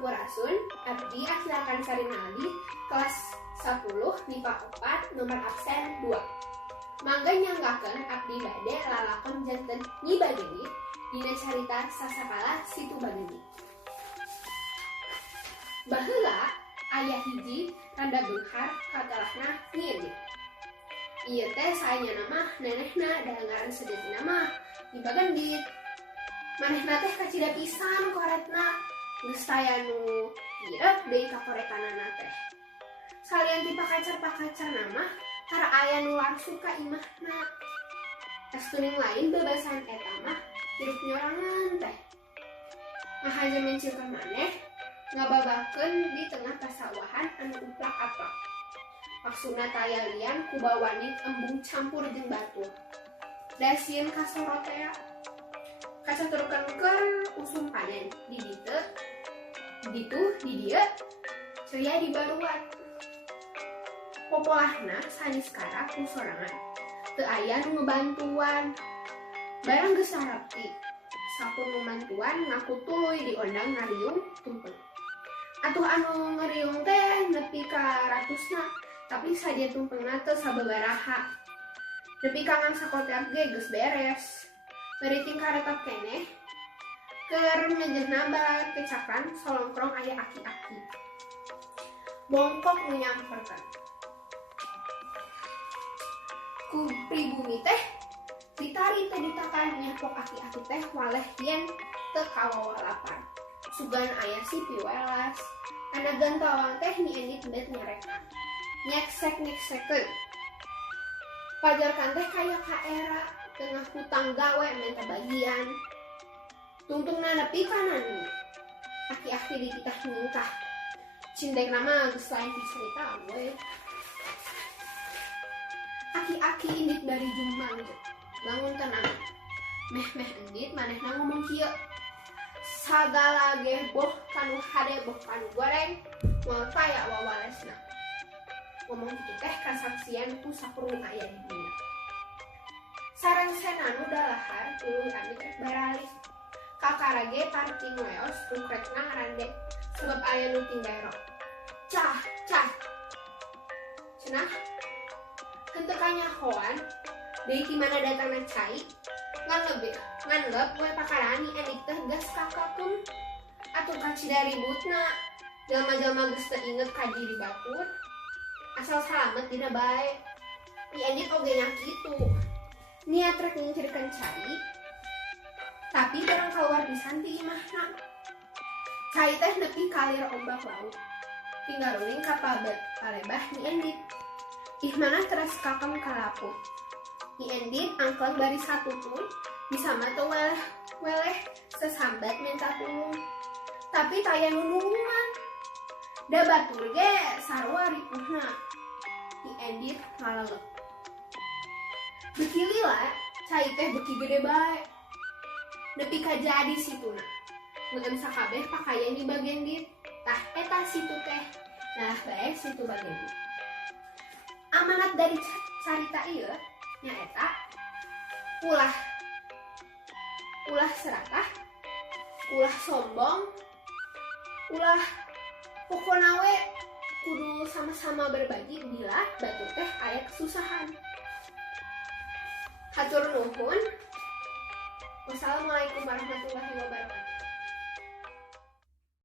Sampurasun, abdi Akhirakan Sarinaldi, kelas 10, MIPA 4, nomor absen 2. Mangga nyanggakeun abdi bade lalakon janten Nyi Bageni dina carita sasakala Situ Bageni. Baheula aya hiji rada beunghar katalahna Nyi Endit. Ieu teh saenyana mah nenehna da ngaran sedetina mah Nyi Bagendit. Manehna teh kacida pisan koretna, geus taya nu ireup deui kakorekanana teh. Salian ti pakacar-pakacarna mah tara aya nu langsung ka imahna. Astuning lain bebasan eta mah hirup nyorangan teh. Mahaja mencilkan maneh ngabagakeun di tengah pasawahan anu uplak-aplak. Maksudna taya lian ku bawaning embung campur jeung batur. Da sieun kasorot tea. Kacaturkeun keur usum panen di dieu. Ditu di dieu ceria dibaruan. Popolahna sanis kara ku sorangan. Teu aya nu ngebantuan. Barang geus sarepti. Sampun numantuan ngaku tuluy diondang ngariung tumpeng. Atuh anu ngariung teh nepi ka ratusna, tapi sadia tumpengna teu sababaraha. Nepi ka ngan sakoteak ge geus beres. Beriting karetap keneh, keur mejehna bala kecakan solongkrong aya aki-aki. Bongkok nu nyamperkeun. Ku pribumi teh ditari teh ditakan nyapok aki-aki teh waleh yen teu kawawa lapar. Sugan aya si piwelas, ana gantawang teh Nyi Endit bet nyerekan. Nyeksek-nyeksekeun. Pajarkan teh kaya ka era tengah hutang gawe minta bagian. Tungtungna nepi kanan. Aki-aki dititah nyingkah. Cindek nama geus lain dicerita we. Aki-aki Endit dari jumbang. Bangun tenang. Meh Endit manehna ngomong kieu. Sagala ge boh kanu hade boh kanu goreng moal taya wawalesna. Ngomong kitu teh kasaksian ku saperlu aya di dina. Sareng senanu dalahar tuluy Endit rek baralik. Kakarage parting leos tungkrekna rande sebab aya nu tinggaro. Cah. Cenah henteu kanyahoan deui ti mana datangna cai nganggep we pakarani Endit teh gas kakakeun atuh kacida ributna jalma-jalma geus teu inget ka diri batur asal salamet dina bae. Nyi Endit oge nya kitu. Niat rek nyingkirkeun cai, tapi barang kaluar pisan ti imahna. Cai teh nepi kalir ombak laut. Tinggaruling ka palebah Nyi Endit. Ih manah teras kakem kalaput. Nyi Endit angkleng bari satutun bisa mah teu weleh sesambat minta tulung. Tapi taya nulungan. Da batur ge sarua ripuhna. Nyi Endit ngaleuleuh. Beki lila, cai teh beki gede bae. Nepi ka jadi situna. Ngeueun sakabeh pakaian di Bagendit. Tah eta situ teh. Nah bae Situ Bagendit. Amanat dari carita ieu nyaeta ulah serakah, ulah sombong, ulah pokona we kudu sama-sama berbagi bila batur teh aya kesusahan. Hatur nuhun. Wassalamualaikum warahmatullahi wabarakatuh.